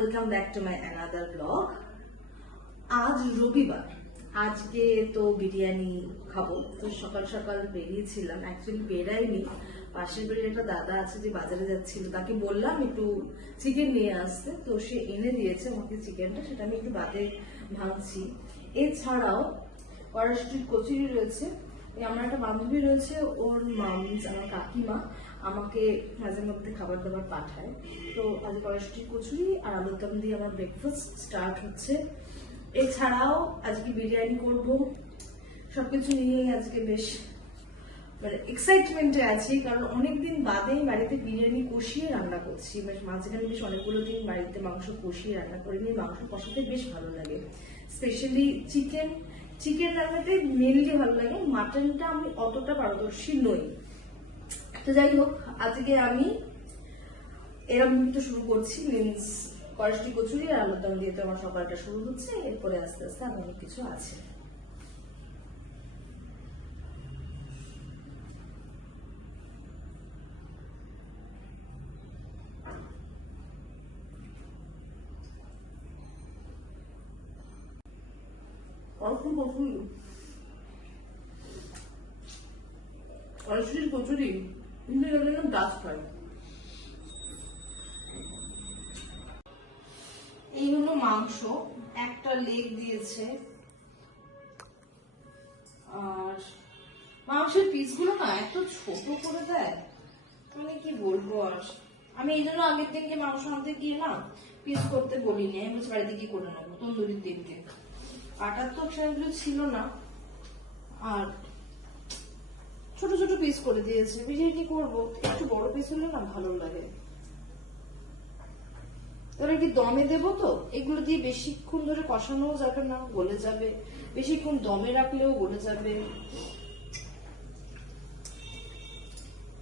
Welcome back to my another blog. আজ রবিবার, আজকে তো বিরিয়ানি খাবো। তো সকাল সকাল বেরিয়েছিলাম, অ্যাকচুয়ালি বেরাইনি, পাশের বাড়ির একটা দাদা আছে যে বাজারে যাচ্ছিল, তাকে বললাম একটু চিকেন নিয়ে আসতে, তো সে এনে দিয়েছে আমাকে চিকেনটা, সেটা আমি একটু বাদে ভাঙছি। এছাড়াও কড়াইশুটির কচুরি রয়েছে। আমার একটা বান্ধবী রয়েছে, ওর মামস আমার কাকিমা আমাকে মাঝে মধ্যে খাবার দাবার পাঠায়। তো আজ কড়াইশুটির কচুরি আর আলুর দম দিয়ে আমার ব্রেকফাস্ট স্টার্ট হচ্ছে। এছাড়াও আজকে বিরিয়ানি করব, সবকিছু নিয়ে আজকে বেশ মানে এক্সাইটমেন্টে আছি, কারণ অনেকদিন বাদে বাড়িতে বিরিয়ানি কষিয়ে রান্না করছি। বেশ মাঝখানে বেশ অনেকগুলো দিন বাড়িতে মাংস কষিয়ে রান্না করিনি, মাংস কষাতে বেশ ভালো লাগে, স্পেশালি চিকেন রান্নাতে মেনলি ভালো লাগে। মাটনটা আমি অতটা পারদর্শী নই। তো যাই হোক, আজকে আমি এরকম তো শুরু করছি, মিন্স কড়াইশুটি কচুরি আর আলুর দম দিয়ে তো আমার সকালটা শুরু হচ্ছে। এরপরে আস্তে আস্তে আর অনেক কিছু আছে। কড়াইশুটির কচুরি কিন্তু এখানে গাছ পায়। এই হলো মাংস, একটা লেগ দিয়েছে, আর মাংসের পিসগুলো না এত ছোট করে দেয়, মানে কি বলবো। আর আমি এই জন্য আগের দিনকে মাংস আনতে গিয়ে না পিস করতে বলিনি, আমি বলছি বাড়িতে কি করে নেবো তন্দুরির দিনকে। কাটার তো সেগুলো ছিল না, আর ছোট ছোট পিস করে দিয়েছে। বিরিয়ানি করবো, একটু বড় পিস হলে না ভালো লাগে। তাহলে কি দমে দেবো, তো এগুলো দিয়ে বেশিক্ষণ ধরে কষানোও যাবে না, গলে যাবে, বেশিক্ষণ দমে রাখলেও গলে যাবে।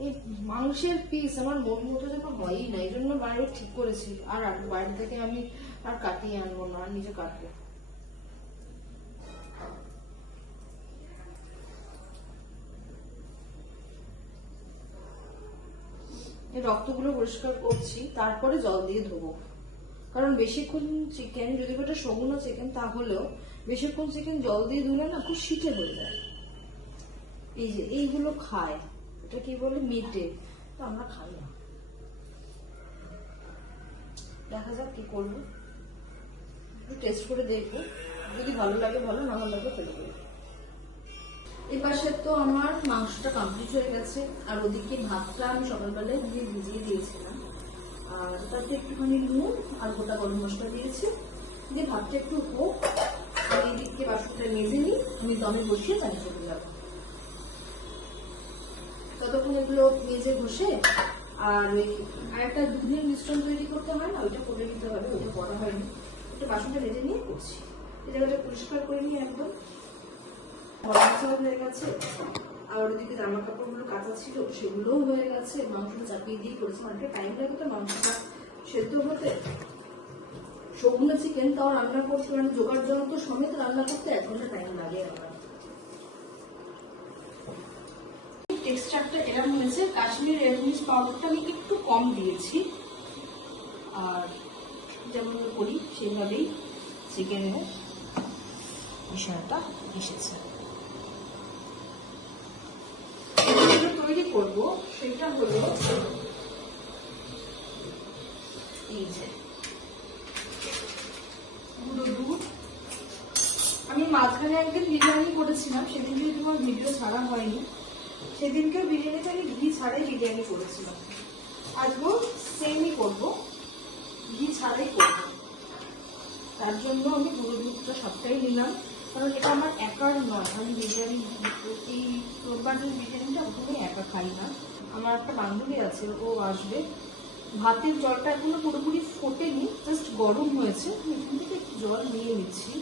এই মাংসের পিস আমার মন মতো যেন হয়ই না, এই জন্য বাইরে ঠিক করেছি আর বাইরে থেকে আমি আর কাটিয়ে আনবো না, আর নিজে কাটবো। এই রক্তগুলো পরিষ্কার করছি, তারপরে জল দিয়ে ধোবো। কারণ বেশিক্ষণ চিকেন, যদি ওটা সগুনো চিকেন তাহলেও বেশিক্ষণ চিকেন জল দিয়ে ধুলে না খুব শীতে হয়ে যায়। এই যে এইগুলো খায়, এটা কি বলে মিটে, তো আমরা খাই না। দেখা যাক কি করবো, একটু টেস্ট করে দেখবো, যদি ভালো লাগে ভালো, না ভালো লাগে ফেলে দেবো। এই পাশে তো আমার মাংসটা কমপ্লিট হয়ে গেছে, আর ওদিকে ভাতটা আমি সকালবেলায় দিয়ে ভিজিয়ে দিয়েছিলাম, আর তাতে একটুখানি নুন আর গোটা গরম মশলা দিয়েছি, দিয়ে ভাতটা একটু হোক, আর এই দিকে বাসনটা মেজে নিই, আমি দমে বসিয়ে চালিয়ে চলে যাবো। ততক্ষণ এগুলো মেজে ঘষে, আর ওই একটা দুধের মিশ্রণ তৈরি করতে হয় না, ওইটা করে নিতে হবে, ওইটা করা হয়নি। ওটা বাসনটা মেজে নিয়ে করছি, এই জায়গাটা পরিষ্কার করে নিয়ে একদম হয়ে গেছে। আর ওদিকে জামা কাপড়গুলো কাঁচা ছিল, সেগুলোও হয়ে গেছে। মাংসটা চাপিয়ে দিয়ে করেছে, অনেকটা টাইম লাগে তো মাংসটা সেদ্ধ হতে। সগুলো চিকেন তাও রান্না করতে, মানে জোগাড় যন্ত্র সমেত রান্না করতে 1 ঘন্টা টাইম লাগে আমার। টেক্সচারটা এরকম হয়েছে, কাশ্মীরি রেড মির্চ পাউডারটা আমি একটু কম দিয়েছি, আর যেমন করি সেইভাবেই চিকেনের বিষয়টা এসেছে। তৈরি করবো সেটা হলো এই যে গুঁড়ো দুধ। আমি মাঝখানে একদিন বিরিয়ানি করেছিলাম, সেদিন যদি তোমার ভিডিও ছাড়া হয়নি, সেদিনকে বিরিয়ানিতে আমি ঘি ছাড়াই বিরিয়ানি করেছিলাম। আজকেও সেমই করবো, ঘি ছাড়াই করবো। তার জন্য আমি গুঁড়ো দুধটা সবটাই নিলাম, কারণ এটা আমার একার নয়। আমি বিরিয়ানি, এই রোববারের বিরিয়ানিটা ওখানে একা খাই না, আমার একটা বান্ধবী আছে, ও আসবে। ভাতের জলটা এখনো পুরোপুরি ফোটেনি, জাস্ট গরম হয়েছে, এখান থেকে একটু জল নিয়ে নিচ্ছি।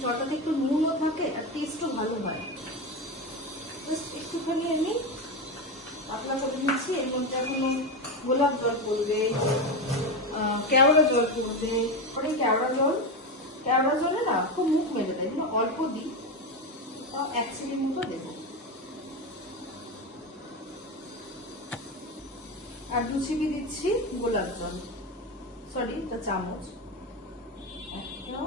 জলটাতে একটু নুনও থাকে আর টেস্টও ভালো হয়। জাস্ট একটুখানি আমি পাতলা করে নিচ্ছি। এর মধ্যে এখনো গোলাপ জল পড়বে, কেওড়া জল পড়বে। পরে কেওড়া জলে না খুব মুখ মেলে দেয়, অল্প দিই, তাও 1 চিলি মতো দেবো। আর 2 চিপি দিচ্ছি গোলাপ জল, সরি এটা চামচ, একটা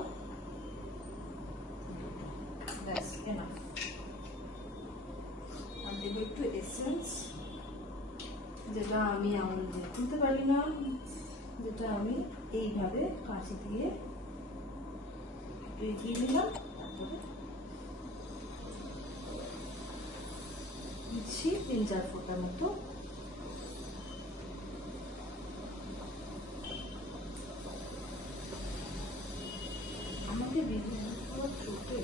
ব্যাস এনাফ। আর দেব একটু এসেন্স, যেটা আমি আঙুল তুলতে পারি না, যেটা আমি এইভাবে কাঁচি দিয়ে একটু এগিয়ে দিলাম, তারপরে দিচ্ছি 3-4 ফোঁটা মতো। আমাকে চোখে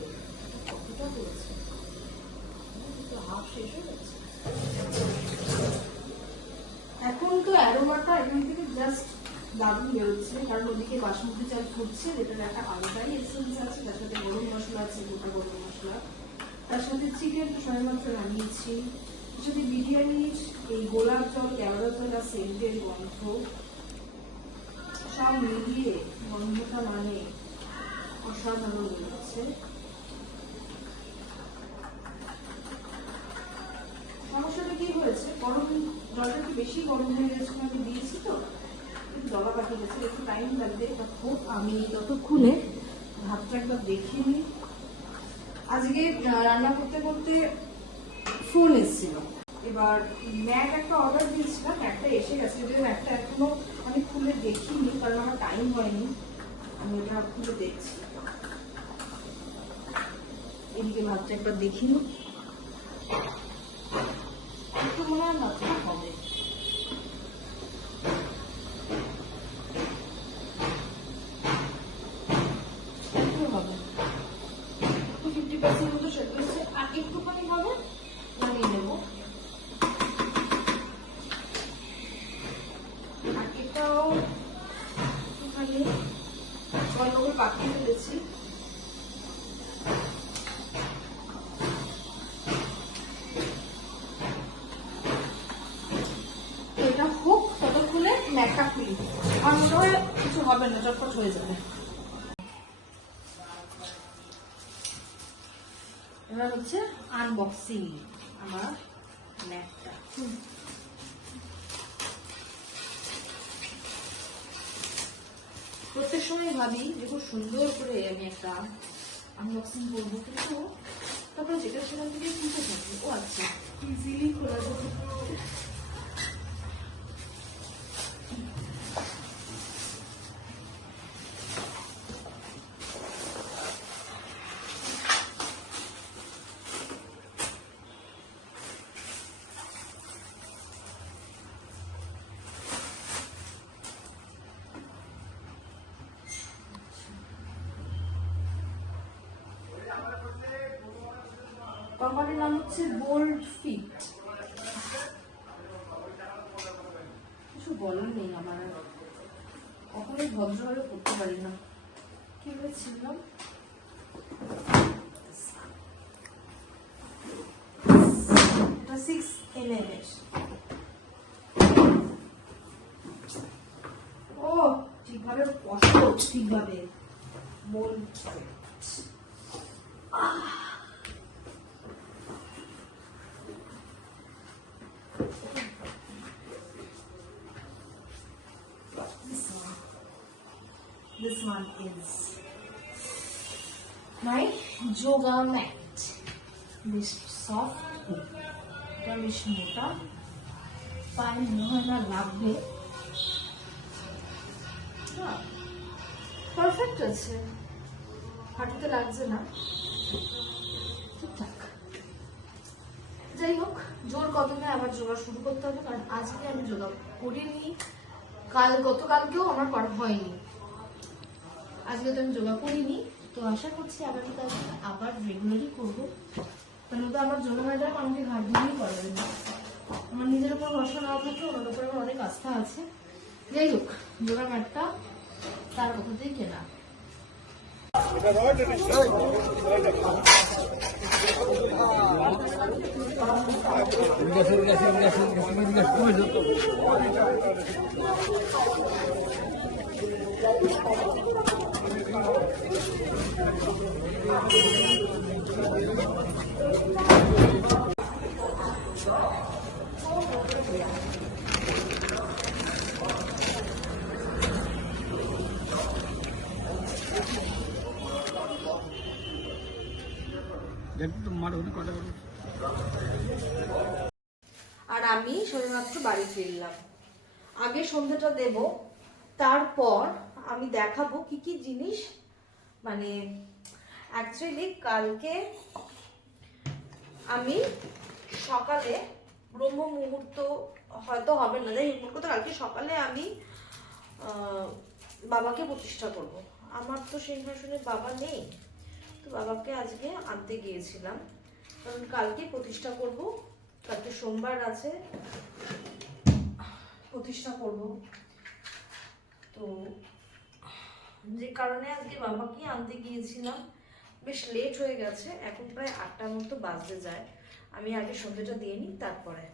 কতটা করেছে, হাফ শেষ হয়ে যাচ্ছে। এখন তো অ্যারোমাটা এখান থেকে জাস্ট দারুণ বেরোচ্ছে, কারণ ওদিকে বাসমতি চাল ফুটছে, যেটার একটা আলাদাই এসেন্স আছে, তার সাথে গরম মশলা আছে, গোটা গরম মশলা, তার সাথে চিকেন সবেমাত্র রান্নিয়েছি, যদি বিরিয়ানির এই গোলাপ জল, কেওড়া জল আর সেন্টের গন্ধ সব মিলিয়ে গন্ধটা মানে অসাধারণ বেরোচ্ছে। সমস্যাটা কি হয়েছে, গরম জলটা একটু বেশি গরম হয়ে গেছিল, আমি দিয়েছি তো একটু দলা পাঠিয়ে গেছে, একটু টাইম লাগবে। হোক আমি ততক্ষণে ভাতটা একবার দেখে নিই। আজকে রান্না করতে করতে ফোন এসেছিল, এবার ম্যাক একটা অর্ডার দিয়েছিলাম, ম্যাকটা এসে গেছে, যদিও ম্যাকটা এখনো আমি খুলে দেখিনি, কারণ আমার টাইম হয়নি, আমি ওটা খুলে দেখছি। এদিকে ভাতটা একবার দেখিনি, একটু মনে হয় ভাতটা হবে। একটু হবে, 50% মতো সেদ্ধ হয়েছে, আর একটুখানি হবে, নামিয়ে নেব। আর এটাও একটুখানি অল্প করে পাকিয়ে ফেলেছি। এটা হোক, ততক্ষণে ম্যাকটা খুলি, আর মনে হয় কিছু হবে না, চটপট হয়ে যাবে। এবার হচ্ছে আনবক্সিং আমার ম্যাকটা। প্রত্যেক সময় ভাবি যে খুব সুন্দর করে আমি একটা আনবক্সিং করবো, কিন্তু তারপরে যেটা সেখান থেকে খুলতে থাকি, ও আচ্ছা ইজিলি খোলা যাবে। কোম্পানির নাম হচ্ছে বোল্ড ফিট। কিছু বলার নেই, আমার কখনোই ভদ্রভাবে করতে পারি না, কি হয়েছিলাম। এটা 6 mm এর। ও ঠিকভাবে কষ্ট, ঠিকভাবে bold fit. This one is my yoga mat. This soft, এটা বেশ মোটা, পায়ে মনে হয় না লাগবে, পারফেক্ট আছে, হাঁটুতে লাগছে না, ঠিকঠাক। যাই হোক, জোর কদমে আবার যোগা শুরু করতে হবে, কারণ আজকে আমি যোগা করিনি, গতকালকেও আমার করা হয়নি, আজকে তো আমি যোগা করিনি, তো আশা করছি আগামীকাল আবার রেগুলারই করবো। তাহলে তো আমার যোগা ম্যাডাম আমাকে ঘাট দিয়েই করাবে না, আমার নিজের উপর ভরসা না থাকলে ওনার উপর আমার অনেক আস্থা আছে। যাই হোক, যোগা ম্যাটটা তার কথাতেই কেনা। আর আমি সবেমাত্র বাড়ি ফিরলাম। আগে সন্ধ্যাটা দেব, তারপর আমি দেখাবো কি কি জিনিস, মানে অ্যাকচুয়ালি কালকে আমি সকালে ব্রহ্ম মুহূর্ত হয়তো হবে না, যাই হোক তো কালকে সকালে আমি বাবাকে প্রতিষ্ঠা করব। আমার তো সিংহাসনে বাবা নেই, তো বাবাকে আজকে আনতে গিয়েছিলাম, কারণ কালকে প্রতিষ্ঠা করব, কালকে সোমবার আছে, প্রতিষ্ঠা করব। তো যে কারণে আজকে বাবাকে আনতে গিয়েছিলাম, বেশ লেট হয়ে গেছে, এখন প্রায় 8টার মতো বাজতে যায়। আমি আগে সন্ধ্যাটা দিয়ে নিই, তারপরে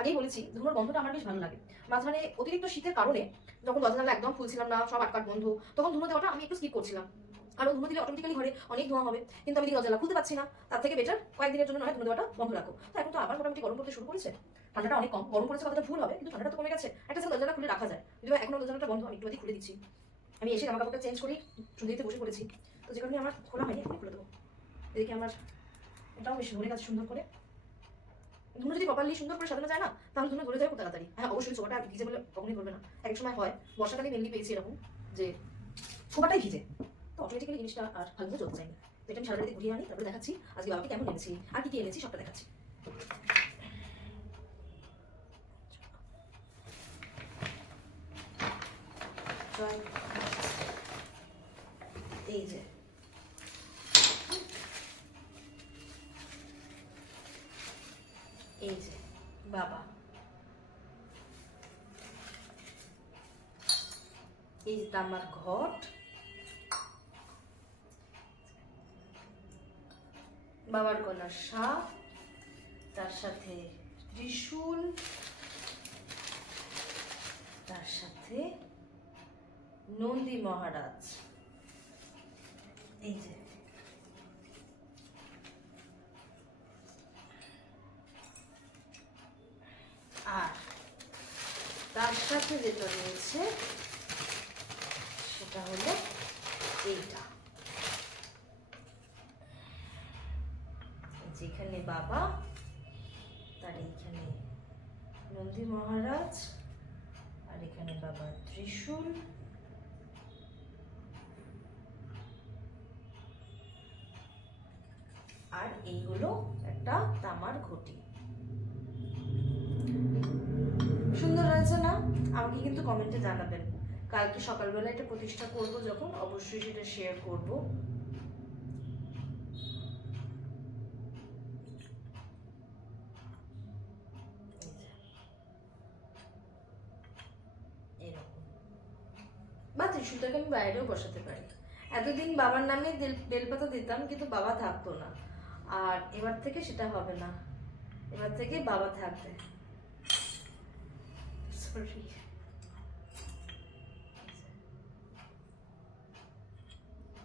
আগেই বলেছি ধুনোর গন্ধটা আমার বেশ ভালো লাগে। মাঝখানে অতিরিক্ত শীতের কারণে যখন দরজা জানলা একদম খুলছিলাম না, সব আটকাট বন্ধ, তখন ধুনো দেওয়াটা আমি একটু স্কিপ করছিলাম, কারণ ধুনো দিলে অটোমেটিক্যালি ঘরে অনেক ধোঁয়া হবে, কিন্তু আমি দরজা খুলতে পারছি না, তার থেকে বেটার কয়েকদিনের জন্য নয় ধুনো দেওয়াটা বন্ধ রাখো। তো এখন তো আবার মোটামুটি গরম করতে শুরু করেছে, ঠান্ডাটা অনেক কম, গরম করেছে কথাটা ভুল হবে, কিন্তু ঠান্ডাটা তো কমে গেছে, একটা দরজাটা খুলে রাখা যায়, যদিও এখনো দরজাটা বন্ধ, আমি একটু খুলে দিচ্ছি। আমি এসে জামা কাপড়টা চেঞ্জ করি, সুন্দরীতে বসে পড়েছি, তো যে কারণে আমার খোলা হয়নি, আমি খুলে দেবো। এদিকে আমার এটাও বেশ ধরে গেছে সুন্দর করে। ধুনো যদি প্রপারলি সুন্দর করে সাজানো যায় না, তাহলে ধুনো ধরে যায় খুব তাড়াতাড়ি। হ্যাঁ অবশ্যই সোফাটা ভিজে বলে কখনোই করবে না, এক সময় হয় বর্ষাকালে মেনলি পেয়েছি এরকম যে সোফাটাই ভিজে, তো অটোমেটিক্যালি জিনিসটা আর ভালো চলতে চায়নি। তো এটা আমি সারা বাড়িতে ঘুরিয়ে আনি, তারপরে দেখাচ্ছি আজকে বাবাকে কেমন এনেছি আর কি কি এনেছি সবটা দেখাচ্ছি। এই যে এই যে বাবা, এই যে তামার ঘট, বাবার গলার সাপ, তার সাথে ত্রিশূল, তার সাথে নন্দী মহারাজ, এই যে আর তার সাথে যেটা রয়েছে সেটা হলো এইটা, যেখানে বাবা, তার এইখানে নন্দী মহারাজ, আর এখানে বাবার ত্রিশূল, আর এই হলো একটা তামার ঘটি। সুন্দর হয়েছে না? আমাকে কিন্তু কমেন্টে জানাবেন। কালকে সকালবেলা এটা প্রতিষ্ঠা করব যখন, অবশ্যই সেটা শেয়ার করব। বা ত্রিশূলটাকে আমি বাইরেও বসাতে পারি। এতদিন বাবার নামে বেলপাতা দিতাম, কিন্তু বাবা থাকতো না, আর এবার থেকে সেটা হবে না, এবার থেকে বাবা থাকবে।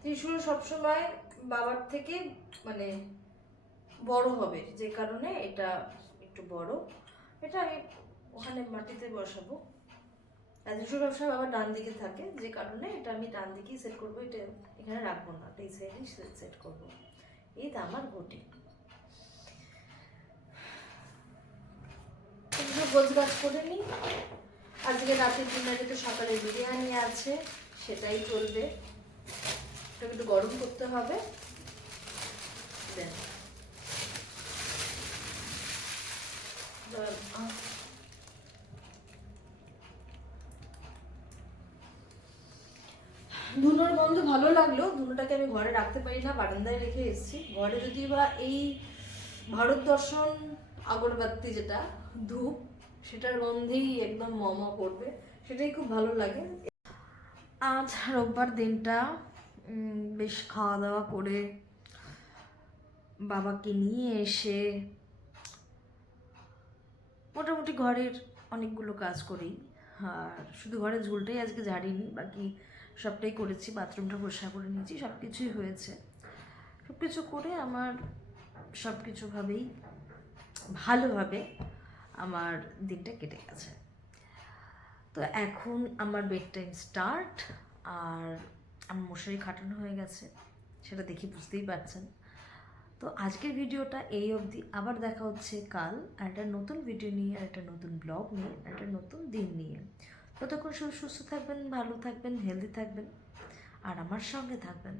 ত্রিশূল সবসময় বাবার থেকে মানে বড় হবে, যে কারণে এটা একটু বড়, এটা আমি ওখানে মাটিতে বসাবো। ত্রিশূল সবসময় বাবার ডান দিকে থাকে, যে কারণে এটা আমি ডান দিকেই সেট করবো, এটা এখানে রাখবো না, এই সাইডেই সেট করবো। এই তো আমার ঘটি। গোছগাছ করে নিই। আজকে রাতের ডিনারে তো সকালে বিরিয়ানি আছে, সেটাই চলবে, একটু গরম করতে হবে। দেন ধুনোর গন্ধ ভালো লাগলো। ধুনোটাকে আমি ঘরে রাখতে পারি না, বারান্দায় রেখে এসেছি। ঘরে যদি বা এই ভারত দর্শন আগরবাতি যেটা ধূপ, সেটার গন্ধেই একদম মমা করবে, সেটাই খুব ভালো লাগে। আজ রোববার দিনটা বেশ খাওয়া দাওয়া করে বাবাকে নিয়ে এসে মোটামুটি ঘরের অনেকগুলো কাজ করি। আর শুধু ঘরের ঝুলটাই আজকে ঝাড়িনি, বাকি সবটাই করেছি। বাথরুমটা পরিষ্কার করে নিয়েছি, সব কিছুই হয়েছে। সব কিছু করে আমার সব কিছুভাবেই ভালোভাবে আমার দিনটা কেটে গেছে। তো এখন আমার বেড টাইম স্টার্ট, আর আমার মশারি খাটানো হয়ে গেছে, সেটা দেখে বুঝতেই পারছেন। তো আজকের ভিডিওটা এই অবধি। আবার দেখা হচ্ছে কাল আর একটা নতুন ভিডিও নিয়ে, আর একটা নতুন ব্লগ নিয়ে, আর একটা নতুন দিন নিয়ে। ততক্ষণ সুস্থ থাকবেন, ভালো থাকবেন, হেলদি থাকবেন, আর আমার সঙ্গে থাকবেন।